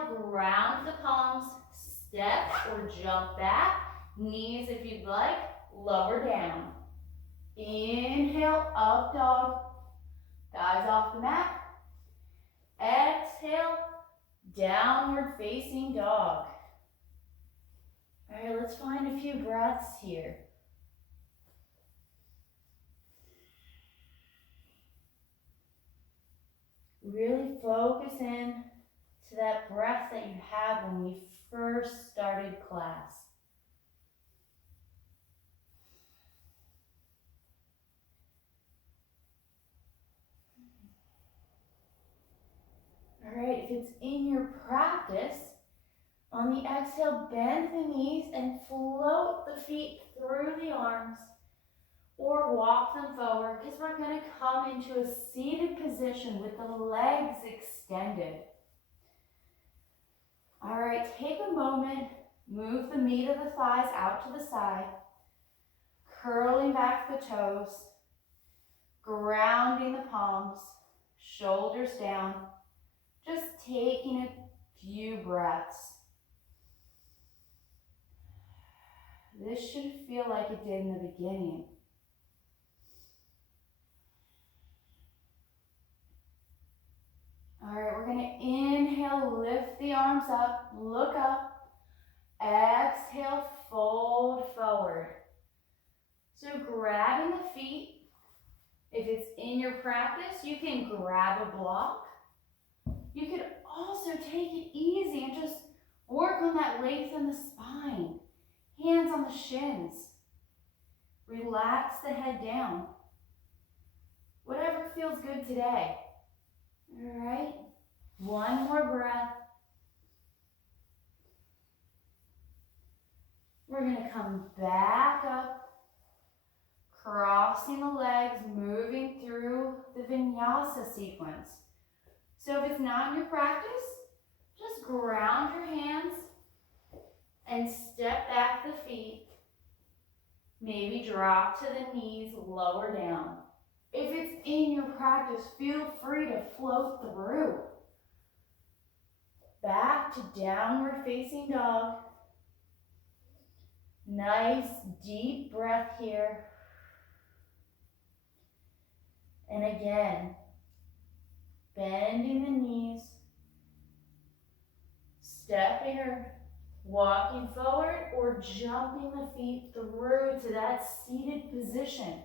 Inhale, ground the palms, step or jump back. Knees, if you'd like, lower down. Inhale, up dog. Thighs off the mat. Exhale, downward facing dog. All right, let's find a few breaths here. Really focus in to that breath that you had when we first started class. All right, if it's in your practice, on the exhale, bend the knees and float the feet through the arms or walk them forward because we're going to come into a seated position with the legs extended. All right, take a moment, move the meat of the thighs out to the side, curling back the toes, grounding the palms, shoulders down, just taking a few breaths. This should feel like it did in the beginning. All right, we're going to inhale, lift the arms up, look up. Exhale, fold forward. So grabbing the feet, if it's in your practice, you can grab a block. You could also take it easy and just work on that length in the spine. Hands on the shins. Relax the head down. Whatever feels good today. All right, one more breath. We're going to come back up, crossing the legs, moving through the Vinyasa sequence. So if it's not in your practice, just ground your hands and step back the feet. Maybe drop to the knees, lower down. If it's in your practice, feel free to float through. Back to downward facing dog. Nice deep breath here. And again, bending the knees, stepping or walking forward or jumping the feet through to that seated position.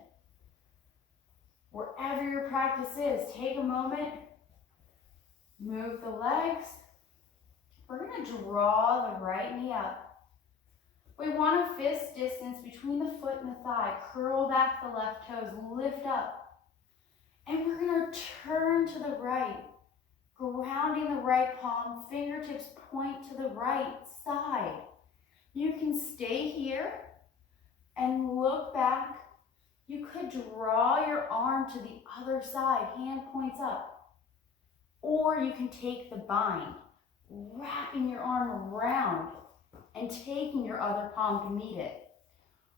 Wherever your practice is, take a moment, move the legs. We're going to draw the right knee up. We want a fist distance between the foot and the thigh. Curl back the left toes, lift up. And we're going to turn to the right, grounding the right palm, fingertips point to the right side. You can stay here and look back. You could draw your arm to the other side, hand points up. Or you can take the bind, wrapping your arm around and taking your other palm to meet it.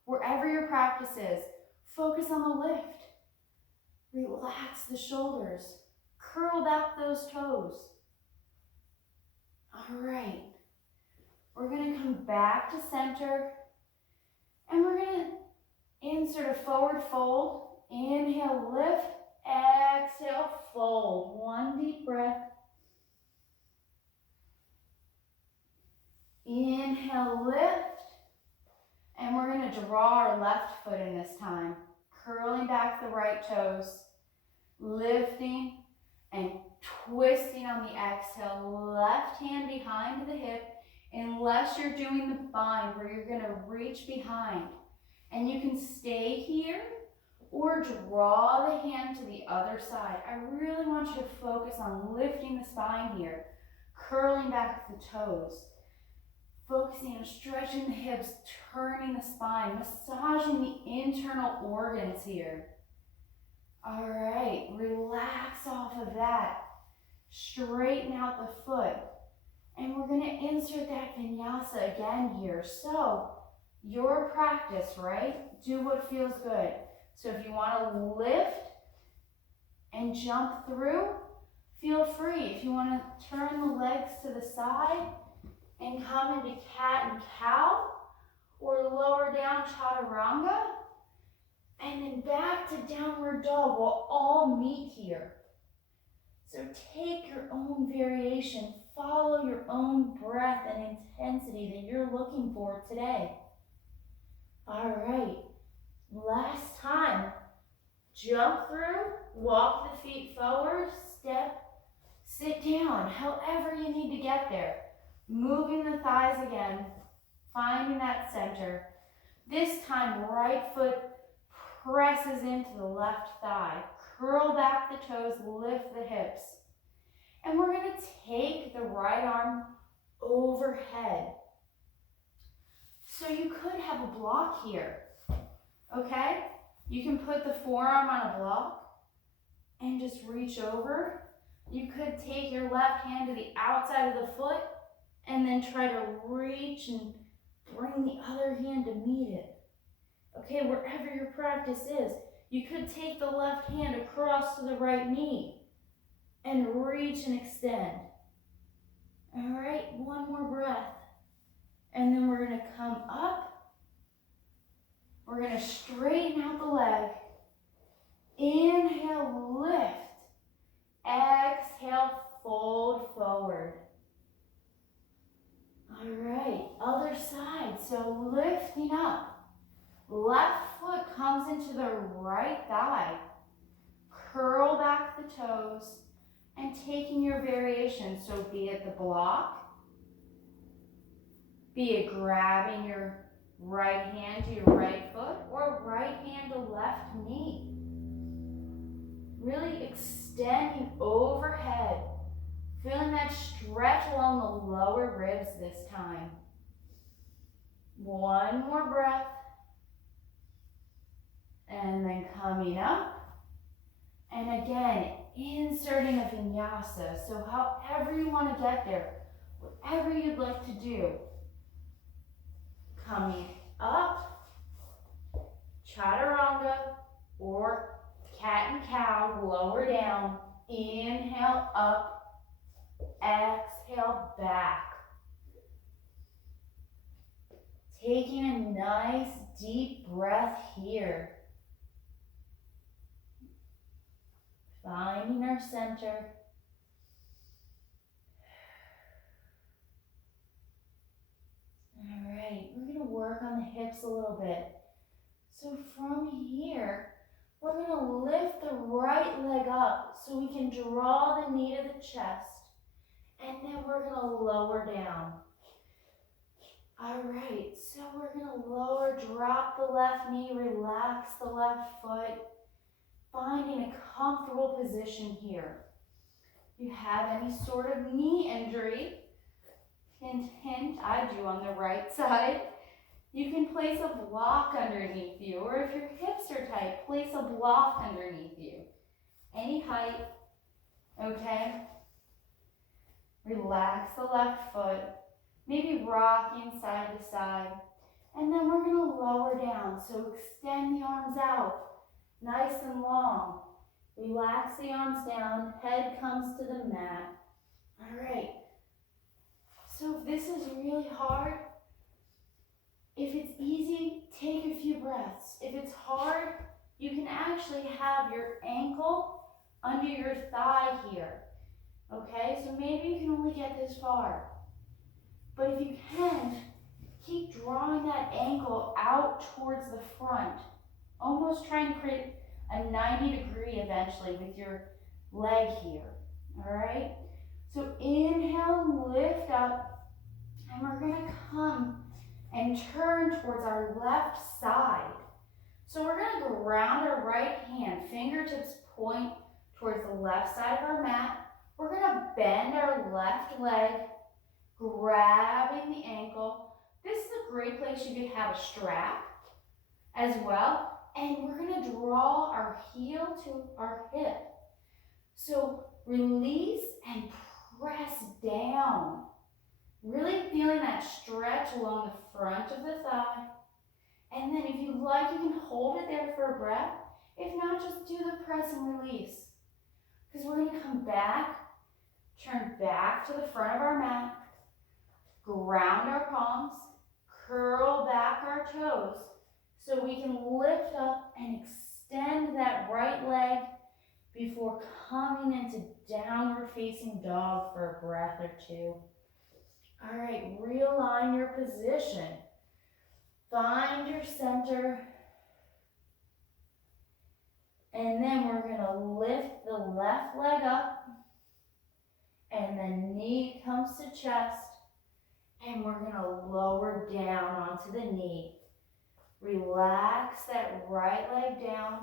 Wherever your practice is, focus on the lift. Relax the shoulders. Curl back those toes. All right. We're going to come back to center. And we're going to insert a forward fold. Inhale, lift. Exhale, fold. One deep breath. Inhale, lift. And we're going to draw our left foot in this time. Curling back the right toes. Lifting and twisting on the exhale. Left hand behind the hip. Unless you're doing the bind where you're going to reach behind. And you can stay here or draw the hand to the other side. I really want you to focus on lifting the spine here. Curling back the toes. Focusing on stretching the hips, turning the spine, massaging the internal organs here. All right, relax off of that. Straighten out the foot. And we're going to insert that vinyasa again here. So, your practice, right? Do what feels good. So if you want to lift and jump through, Feel free if you want to turn the legs to the side and come into cat and cow, or lower down chaturanga, and then back to downward dog. We'll all meet here. So take your own variation, follow your own breath and intensity that you're looking for today. All right, last time. Jump through, walk the feet forward, step, sit down, however you need to get there. Moving the thighs again, finding that center. This time, right foot presses into the left thigh. Curl back the toes, lift the hips. And we're going to take the right arm overhead. So you could have a block here, okay? You can put the forearm on a block and just reach over. You could take your left hand to the outside of the foot and then try to reach and bring the other hand to meet it. Okay, wherever your practice is, you could take the left hand across to the right knee and reach and extend. All right, one more breath. And then we're going to come up. We're going to straighten out the leg. Inhale, lift. Exhale, fold forward. All right, other side. So lifting up. Left foot comes into the right thigh. Curl back the toes and taking your variation. So be it the block, be it grabbing your right hand to your right foot, or right hand to left knee. Really extending overhead. Feeling that stretch along the lower ribs this time. One more breath. And then coming up. And again, inserting a vinyasa. So however you want to get there, whatever you'd like to do. Coming up, chaturanga, or cat and cow, lower down. Inhale up, exhale back. Taking a nice deep breath here. Finding our center. All right, we're going to work on the hips a little bit. So from here, we're going to lift the right leg up so we can draw the knee to the chest. And then we're going to lower down. All right, so we're going to lower, drop the left knee, relax the left foot, finding a comfortable position here. If you have any sort of knee injury, hint, hint, I do on the right side, you can place a block underneath you, or if your hips are tight, place a block underneath you. Any height, okay? Relax the left foot, maybe rocking side to side, and then we're going to lower down. So extend the arms out, nice and long. Relax the arms down, head comes to the mat. All right. So if this is really hard, if it's easy, take a few breaths. If it's hard, you can actually have your ankle under your thigh here. Okay, so maybe you can only get this far. But if you can, keep drawing that ankle out towards the front, almost trying to create a 90-degree eventually with your leg here. All right, so inhale, lift up, and we're going to come and turn towards our left side. So we're going to ground our right hand, fingertips point towards the left side of our mat. We're going to bend our left leg, grabbing the ankle. This is a great place you could have a strap as well. And we're going to draw our heel to our hip. So release and press down. Really feeling that stretch along the front of the thigh. And then if you like, you can hold it there for a breath. If not, just do the press and release. Because we're going to come back Turn back to the front of our mat. Ground our palms. Curl back our toes so we can lift up and extend that right leg before coming into downward facing dog for a breath or two. All right, realign your position. Find your center. And then we're going to lift the left leg up. And the knee comes to chest. And we're going to lower down onto the knee. Relax that right leg down.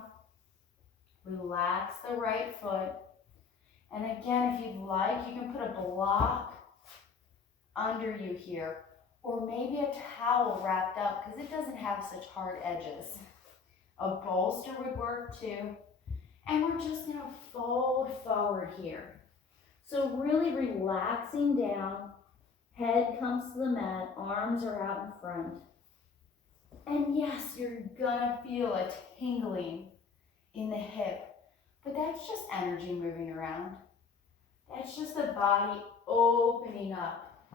Relax the right foot. And again, if you'd like, you can put a block under you here. Or maybe a towel wrapped up because it doesn't have such hard edges. A bolster would work too. And we're just going to fold forward here. So really relaxing down. Head comes to the mat, arms are out in front. And yes, you're gonna feel a tingling in the hip, but that's just energy moving around. That's just the body opening up.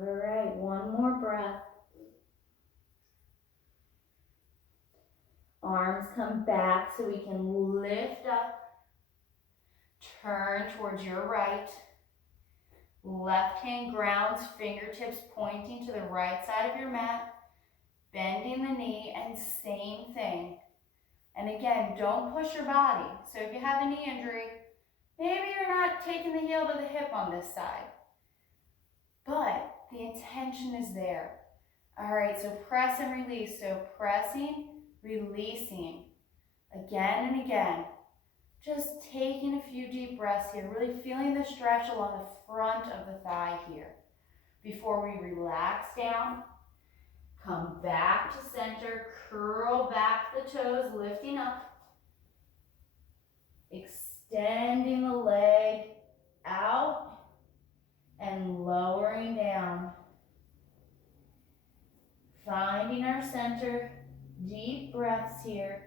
All right, one more breath. Arms come back so we can lift up. Turn towards your right. Left hand grounds, fingertips pointing to the right side of your mat. Bending the knee, and same thing. And again, don't push your body. So if you have a knee injury, maybe you're not taking the heel to the hip on this side. But the intention is there. All right, so press and release. So pressing, releasing. Again and again. Just taking a few deep breaths here, really feeling the stretch along the front of the thigh here. Before we relax down, come back to center, curl back the toes, lifting up. Extending the leg out and lowering down. Finding our center, deep breaths here.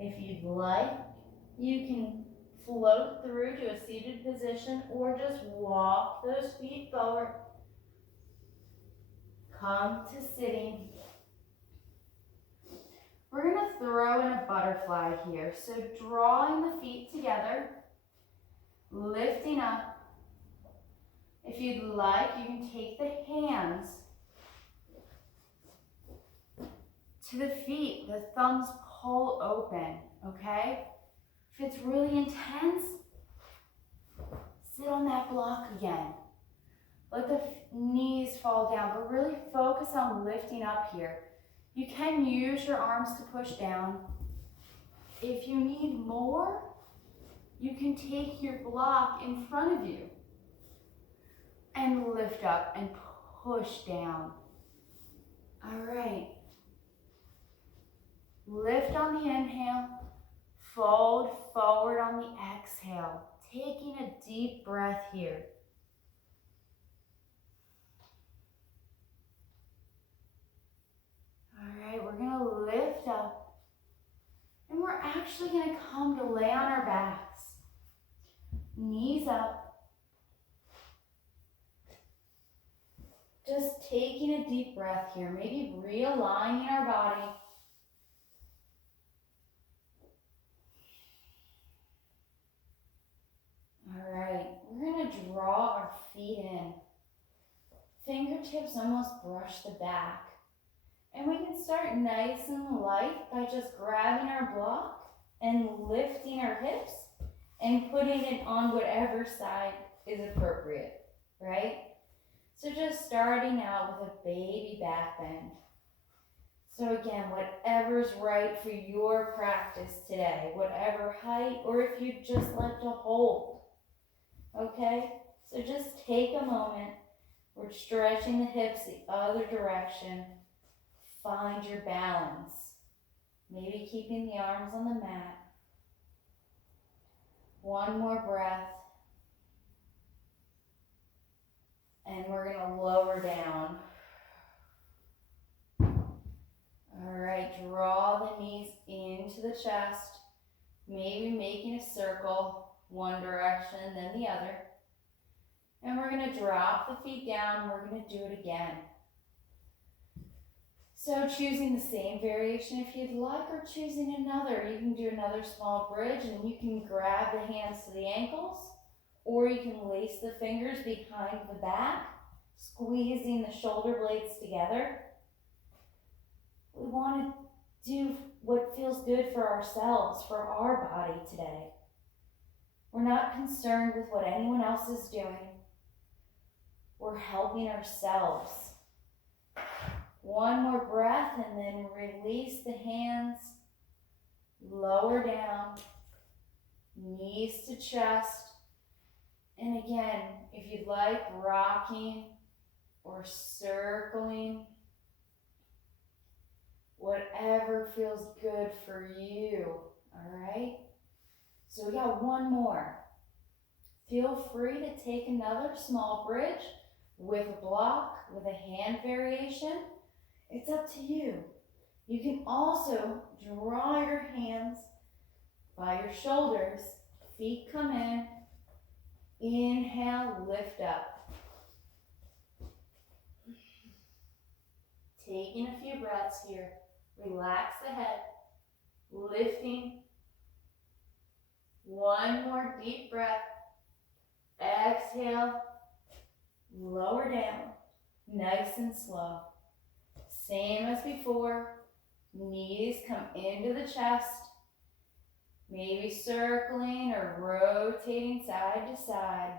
If you'd like, you can float through to a seated position or just walk those feet forward. Come to sitting. We're going to throw in a butterfly here. So drawing the feet together, lifting up. If you'd like, you can take the hands to the feet, the thumbs pull open, okay? If it's really intense, sit on that block again. Let the knees fall down, but really focus on lifting up here. You can use your arms to push down. If you need more, you can take your block in front of you and lift up and push down. All right. Lift on the inhale, fold forward on the exhale, taking a deep breath here. All right, we're going to lift up, and we're actually going to come to lay on our backs. Knees up. Just taking a deep breath here, maybe realigning our body. All right, we're going to draw our feet in. Fingertips almost brush the back. And we can start nice and light by just grabbing our block and lifting our hips and putting it on whatever side is appropriate, right? So just starting out with a baby back bend. So again, whatever's right for your practice today, whatever height, or if you just like to hold. Okay, so just take a moment. We're stretching the hips the other direction. Find your balance. Maybe keeping the arms on the mat. One more breath. And we're going to lower down. All right, draw the knees into the chest, maybe making a circle, one direction, then the other. And we're gonna drop the feet down, we're gonna do it again. So choosing the same variation if you'd like, or choosing another. You can do another small bridge and you can grab the hands to the ankles, or you can lace the fingers behind the back, squeezing the shoulder blades together. We want to do what feels good for ourselves, for our body today. We're not concerned with what anyone else is doing. We're helping ourselves. One more breath and then release the hands, lower down, knees to chest. And again, if you'd like, rocking or circling, whatever feels good for you, all right? So we got one more. Feel free to take another small bridge with a block, with a hand variation. It's up to you. You can also draw your hands by your shoulders, feet come in, inhale, lift up. Taking a few breaths here, relax the head, lifting. One more deep breath, exhale, lower down, nice and slow. Same as before, knees come into the chest, maybe circling or rotating side to side.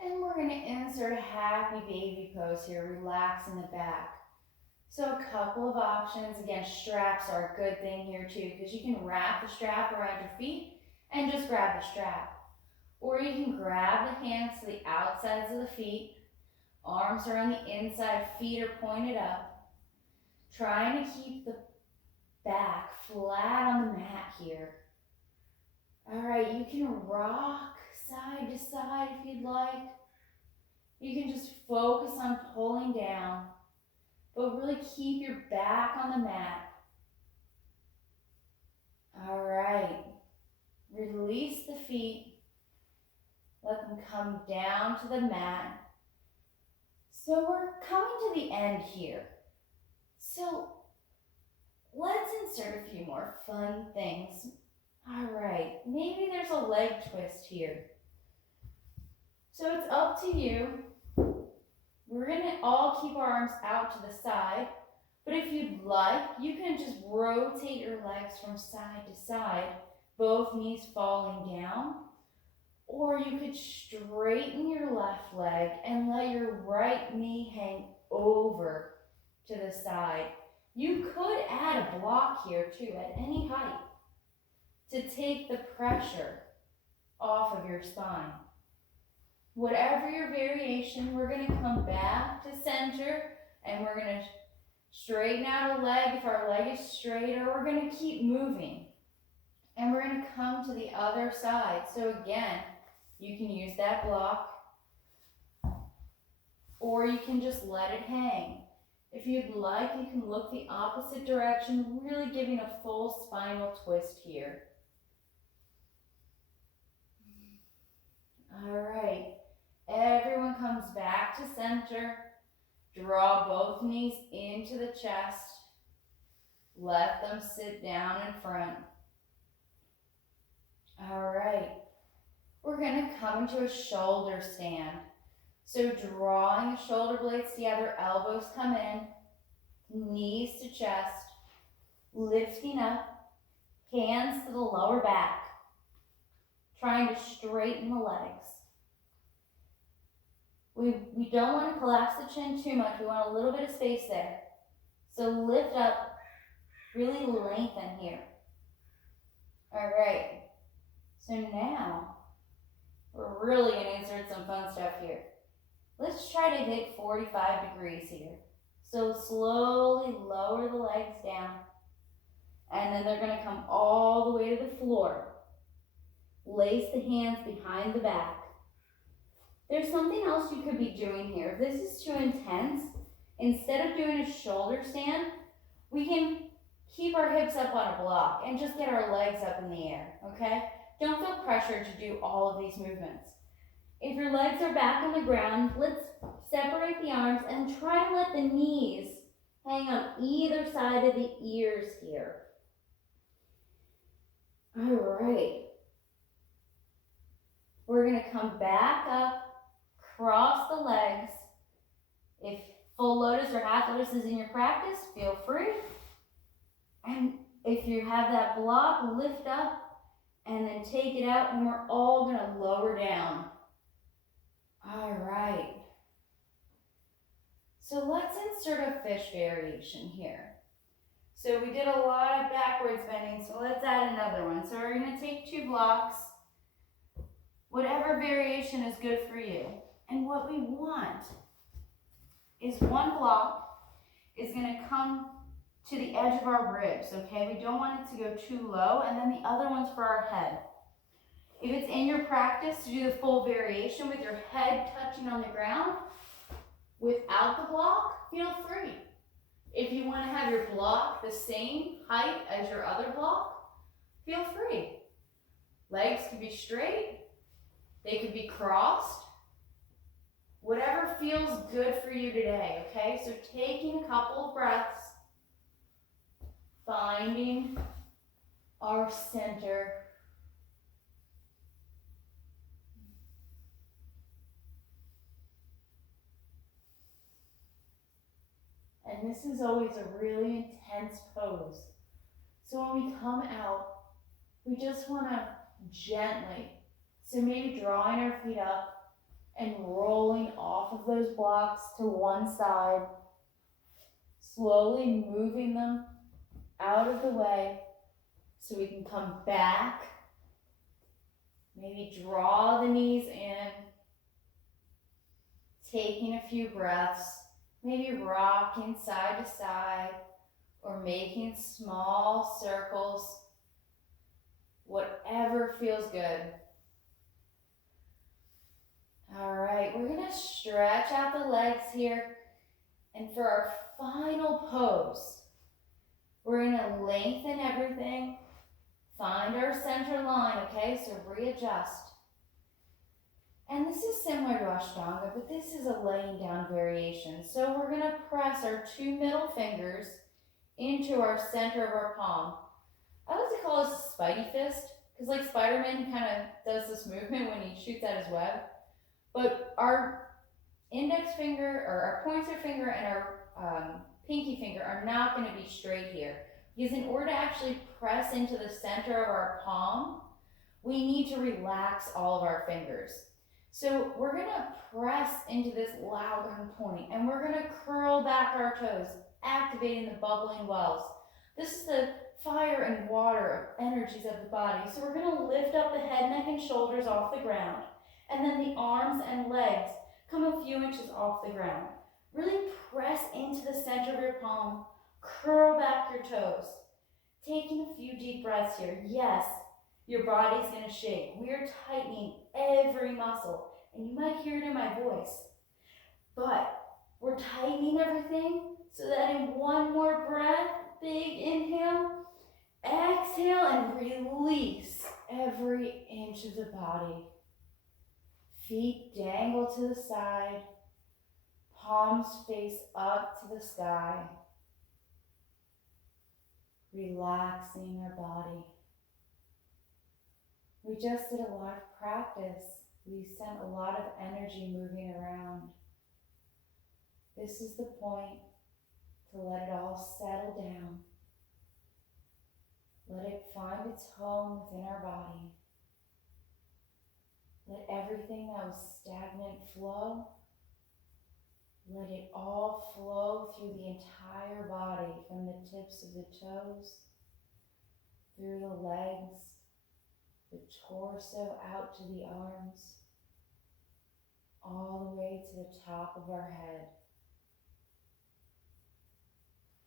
And we're going to insert a happy baby pose here, relaxing the back. So a couple of options. Again, straps are a good thing here too, because you can wrap the strap around your feet and just grab the strap. Or you can grab the hands to the outsides of the feet, arms are on the inside, feet are pointed up. Trying to keep the back flat on the mat here. All right, you can rock side to side if you'd like. You can just focus on pulling down, but really keep your back on the mat. All right, release the feet. Let them come down to the mat. So we're coming to the end here. So let's insert a few more fun things. All right, maybe there's a leg twist here. So it's up to you. We're gonna all keep our arms out to the side, but if you'd like, you can just rotate your legs from side to side, both knees falling down, or you could straighten your left leg and let your right knee hang over to the side. You could add a block here too, at any height, to take the pressure off of your spine. Whatever your variation, we're going to come back to center and we're going to straighten out a leg if our leg is straight, or we're going to keep moving. And we're going to come to the other side. So again, you can use that block, or you can just let it hang. If you'd like, you can look the opposite direction, really giving a full spinal twist here. All right, everyone comes back to center. Draw both knees into the chest. Let them sit down in front. All right, we're gonna come into a shoulder stand. So drawing the shoulder blades together, elbows come in, knees to chest, lifting up, hands to the lower back, trying to straighten the legs. We don't want to collapse the chin too much. We want a little bit of space there. So lift up, really lengthen here. All right, so now we're really going to insert some fun stuff here. Let's try to hit 45 degrees here. So slowly lower the legs down, and then they're going to come all the way to the floor. Lace the hands behind the back. There's something else you could be doing here. If this is too intense, Instead of doing a shoulder stand, we can keep our hips up on a block and just get our legs up in the air, okay? Don't feel pressured to do all of these movements. If your legs are back on the ground, let's separate the arms and try to let the knees hang on either side of the ears here. All right. We're gonna come back up, cross the legs. If full lotus or half lotus is in your practice, feel free. And if you have that block, lift up and then take it out, and we're all gonna lower down. All right. So let's insert a fish variation here. So we did a lot of backwards bending, so let's add another one. So we're gonna take 2 blocks, whatever variation is good for you. And what we want is one block is gonna come to the edge of our ribs, okay? We don't want it to go too low, and then the other one's for our head. If it's in your practice to do the full variation with your head touching on the ground without the block, feel free. If you want to have your block the same height as your other block, feel free. Legs can be straight, they could be crossed, whatever feels good for you today, okay? So taking a couple of breaths, finding our center. And this is always a really intense pose. So when we come out, we just want to gently, so maybe drawing our feet up and rolling off of those blocks to one side, slowly moving them out of the way so we can come back, maybe draw the knees in, taking a few breaths, maybe rocking side to side or making small circles, whatever feels good. All right, we're gonna stretch out the legs here, and for our final pose, we're gonna lengthen everything, find our center line, okay? So readjust. And this is similar to Ashtanga, but this is a laying down variation. So we're gonna press our 2 middle fingers into our center of our palm. I like to call this a spidey fist, because like Spider-Man kind of does this movement when he shoots at his web. But our index finger, or our pointer finger, and our pinky finger are not going to be straight here. Because in order to actually press into the center of our palm, we need to relax all of our fingers. So we're going to press into this Laogan point, and we're going to curl back our toes, activating the bubbling wells. This is the fire and water of energies of the body. So we're going to lift up the head, neck, and shoulders off the ground. And then the arms and legs come a few inches off the ground. Really press into the center of your palm, curl back your toes. Taking a few deep breaths here. Yes, your body's gonna shake. We're tightening every muscle, and you might hear it in my voice. But we're tightening everything so that in one more breath, big inhale, exhale, and release every inch of the body. Feet dangle to the side, palms face up to the sky, relaxing our body. We just did a lot of practice. We sent a lot of energy moving around. This is the point to let it all settle down. Let it find its home within our body. Let everything that was stagnant flow. Let it all flow through the entire body, from the tips of the toes, through the legs, the torso out to the arms, all the way to the top of our head.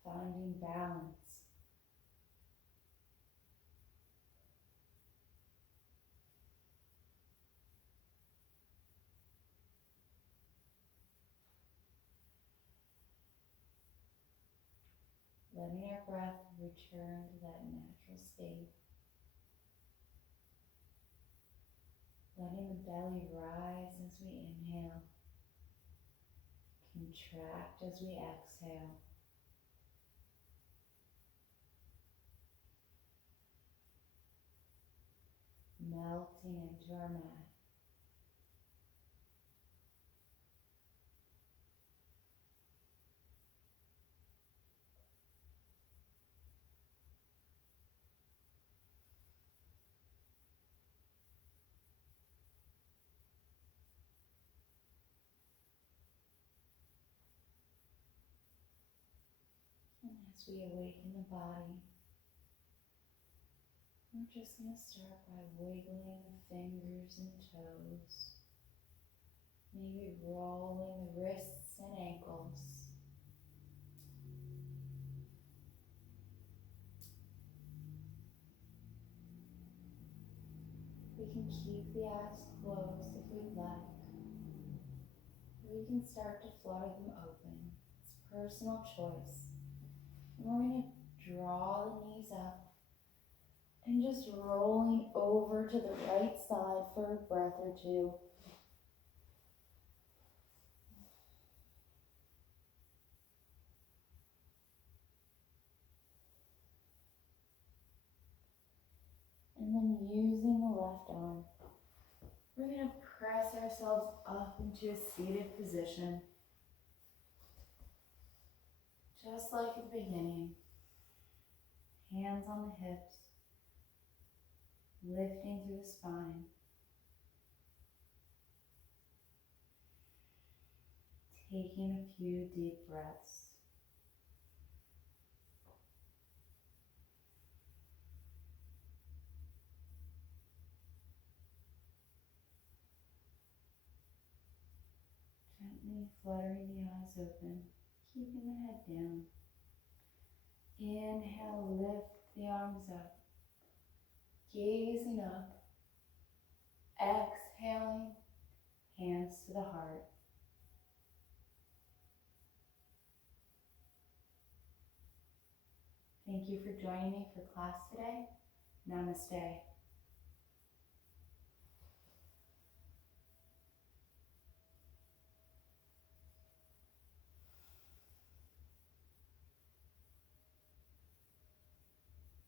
Finding balance. letting our breath return to that natural state. Letting the belly rise as we inhale, contract as we exhale. Melting into our mat. And as we awaken the body, we're just going to start by wiggling the fingers and toes. Maybe rolling the wrists and ankles. We can keep the eyes closed if we'd like. We can start to flutter them open. It's personal choice. And we're going to draw the knees up and just rolling over to the right side for a breath or two. And then using the left arm, we're going to press ourselves up into a seated position. Just like at the beginning. Hands on the hips, lifting through the spine. Taking a few deep breaths. Gently fluttering the eyes open, keeping the head down. Inhale, lift the arms up, gazing up. Exhaling, hands to the heart. Thank you for joining me for class today. Namaste.